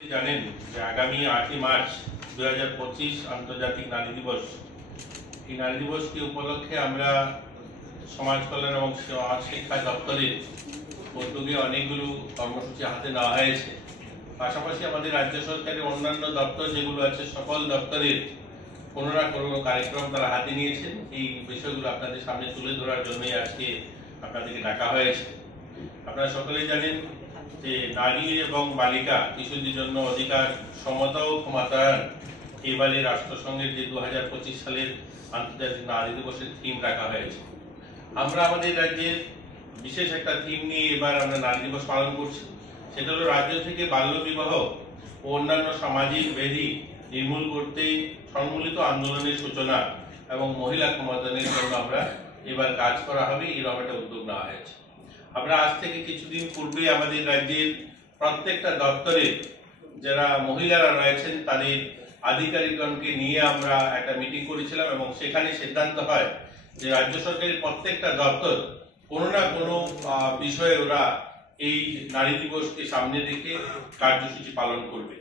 জানেন যে আগামী 8ই মার্চ 2025 আন্তর্জাতিক নারী দিবস। এই নারী দিবসকে উপলক্ষে আমরা সমাজ কল্যাণ এবং শিক্ষা দপ্তরের উদ্যোগে অনেকগুলো কর্মসূচি হাতে নেওয়া হয়েছে। পাশাপাশি আমাদের রাজ্য সরকারের অন্যান্য দপ্তর যেগুলো আছে সকল দপ্তরের কোনো না কোনো কার্যক্রম তারা হাতে নিয়েছেন। এই বিষয়গুলো আপনাদের সামনে তুলে ধরার জন্যই আজকে আপনাদেরকে ডাকা হয়েছে। আপনারা সকলেই জানেন যে নারী এবং বালিকা শিশুদের জন্য অধিকার, সমতা ও ক্ষমতায়ন এবারে রাষ্ট্রসংঘের যে 2025 সালের আন্তর্জাতিক নারী দিবসের থিম রাখা হয়েছে। আমরা আমাদের রাজ্যের বিশেষ একটা থিম নিয়ে এবার আমরা নারী দিবস পালন করছি। সেটা হলো রাজ্য থেকে বাল্য বিবাহ ও অন্যান্য সামাজিক ব্যাধি নির্মূল করতে সম্মিলিত আন্দোলনের সূচনা এবং মহিলা ক্ষমতায়নের জন্য আমরা এবার কাজ করা হবে, এরকম একটা উদ্যোগ নেওয়া হয়েছে। আমরা আজ থেকে কিছুদিন পূর্বে আমাদের রাজ্যের প্রত্যেকটা দপ্তরে যারা মহিলারা রয়েছেন তাদের আধিকারিকগণকে নিয়ে আমরা একটা মিটিং করেছিলাম এবং সেখানে সিদ্ধান্ত হয় যে রাজ্য সরকারের প্রত্যেকটা দপ্তর কোনো না কোনো বিষয়ে ওরা এই নারী দিবসকে সামনে রেখে কার্যসূচি পালন করবে।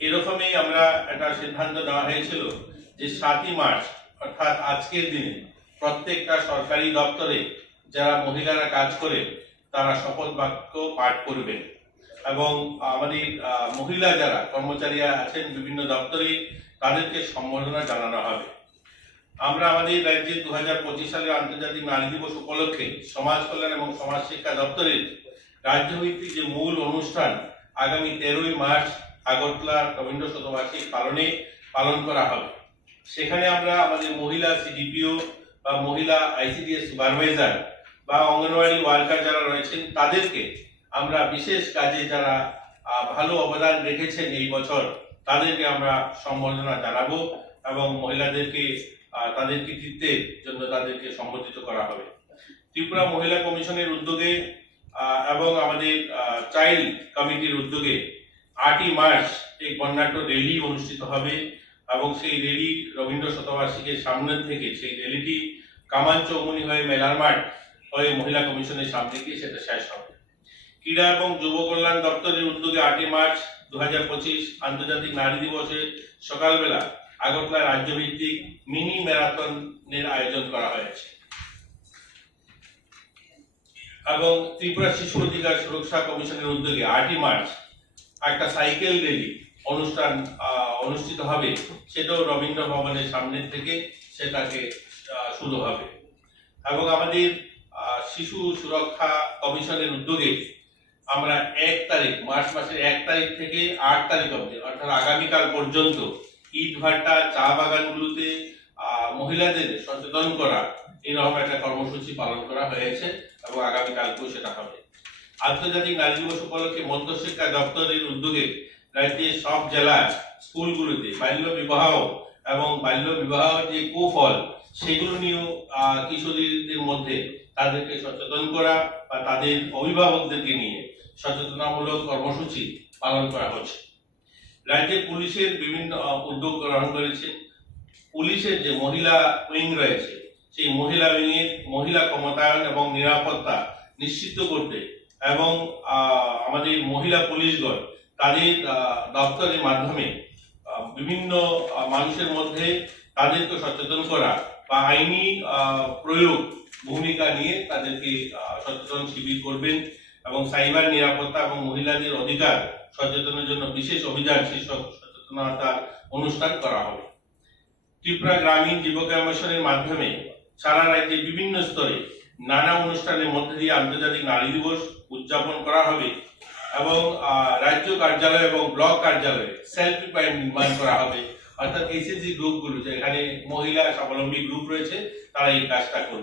এরকমই আমরা একটা সিদ্ধান্ত নেওয়া হয়েছিল যে 7ই মার্চ অর্থাৎ আজকের দিনে প্রত্যেকটা সরকারি দপ্তরে যারা মহিলারা কাজ করে তারা শপথ বাক্য পাঠ করবেন এবং আমাদের মহিলা যারা কর্মচারীরা আছেন বিভিন্ন দপ্তরে তাদেরকে সম্বর্ধনা জানানো হবে। আমরা আমাদের রাজ্যে 2025 সালের আন্তর্জাতিক নারী দিবস উপলক্ষে সমাজ কল্যাণ এবং সমাজ শিক্ষা দপ্তরের রাজ্যভিত্তিক যে মূল অনুষ্ঠান আগামী 13ই মার্চ আগরতলা রবীন্দ্র শতবার্ষিকী পালন করা হবে। সেখানে আমরা আমাদের মহিলা সিডিপিও বা মহিলা আইসিডিএস সুপারভাইজার বা অঙ্গনওয়াড়ি ওয়ার্কার যারা রয়েছেন তাদেরকে আমরা বিশেষ কাজে যারা ভালো অবদান রেখেছেন এই বছর তাদেরকে আমরা সম্বর্ধনা জানাবো এবং মহিলাদেরকে তাদের কৃতিত্বের জন্য তাদেরকে সম্বর্ধিত করা হবে। ত্রিপুরা মহিলা কমিশনের উদ্যোগে এবং আমাদের চাইল্ড কমিটির উদ্যোগে 8ই মার্চ এক বর্ণাঢ্য র্যালি অনুষ্ঠিত হবে এবং সেই র্যালি রবীন্দ্র শতবার্ষিকীর সামনে থেকে সেই র্যালিটি কামান চৌমুনি হয়ে মেলার মাঠ হয়ে মহিলা কমিশনের সামনে গিয়ে সেটা শেষ হবে। ক্রীড়া এবং যুব কল্যাণ দপ্তরের উদ্যোগে 8ই মার্চ 2025 আন্তর্জাতিক নারী দিবসে সকালবেলা আগরতলা রাজ্যভিত্তিক মিনি ম্যারাথনের আয়োজন করা হয়েছে এবং ত্রিপুরা শিশু অধিকার সুরক্ষা কমিশনের উদ্যোগে 8ই মার্চ একটা সাইকেল র্যালি অনুষ্ঠান অনুষ্ঠিত হবে, সেটাও রবীন্দ্র ভবনের সামনে থেকে সেটাকে শুরু হবে এবং আমাদের শিশু সুরক্ষা কমিশনের উদ্যোগে আমরা 1 তারিখ মার্চ মাসের 1 তারিখ থেকে 8 তারিখ অবধি অর্থাৎ আগামীকাল পর্যন্ত ইট ভাটা চা বাগানগুলোতে মহিলাদের সচেতন করা এরকম একটা কর্মসূচি পালন করা হয়েছে এবং আগামীকালকেও সেটা হবে। আন্তর্জাতিক নারী দিবস উপলক্ষে মধ্যশিক্ষা দপ্তরের উদ্যোগে রাজ্যের সব জেলার স্কুলগুলোতে বাল্য বিবাহ এবং বাল্য বিবাহ যে কুফল সেগুলো নিয়েও কিশোরীদের মধ্যে তাদেরকে সচেতন করা বা তাদের অভিভাবকদেরকে নিয়ে সচেতনামূলক কর্মসূচি পালন করা হচ্ছে। রাজ্যের পুলিশের বিভিন্ন উদ্যোগ গ্রহণ করেছে। পুলিশের যে মহিলা উইং রয়েছে সেই মহিলা উইংয়ে মহিলা ক্ষমতায়ন এবং নিরাপত্তা নিশ্চিত করতে এবং আমাদের মহিলা পুলিশগণ তাদের দপ্তরের মাধ্যমে বিভিন্ন মানুষের মধ্যে তাদেরকে সচেতন করা বা আইনি প্রয়োগ ভূমিকা নিয়ে তাদেরকে সচেতন শিবির করবেন এবং সাইবার নিরাপত্তা এবং মহিলাদের অধিকার সচেতনের জন্য বিশেষ অভিযান শীর্ষক সচেতনতা অনুষ্ঠান করা হবে। ত্রিপুরা গ্রামীণ জীবিকা মিশনের মাধ্যমে সারা রাজ্যে বিভিন্ন স্তরে নানা অনুষ্ঠানের মধ্যে দিয়ে আন্তর্জাতিক নারী দিবস উদযাপন করা হবে এবং রাজ্য কার্যালয় এবং ব্লক কার্যালয়ে সেলফি পয়েন্ট নির্মাণ করা হবে অর্থাৎ এসএসজি গ্রুপগুলো যেখানে মহিলা স্বাবলম্বী গ্রুপ রয়েছে তারা এই কাজটা করবে।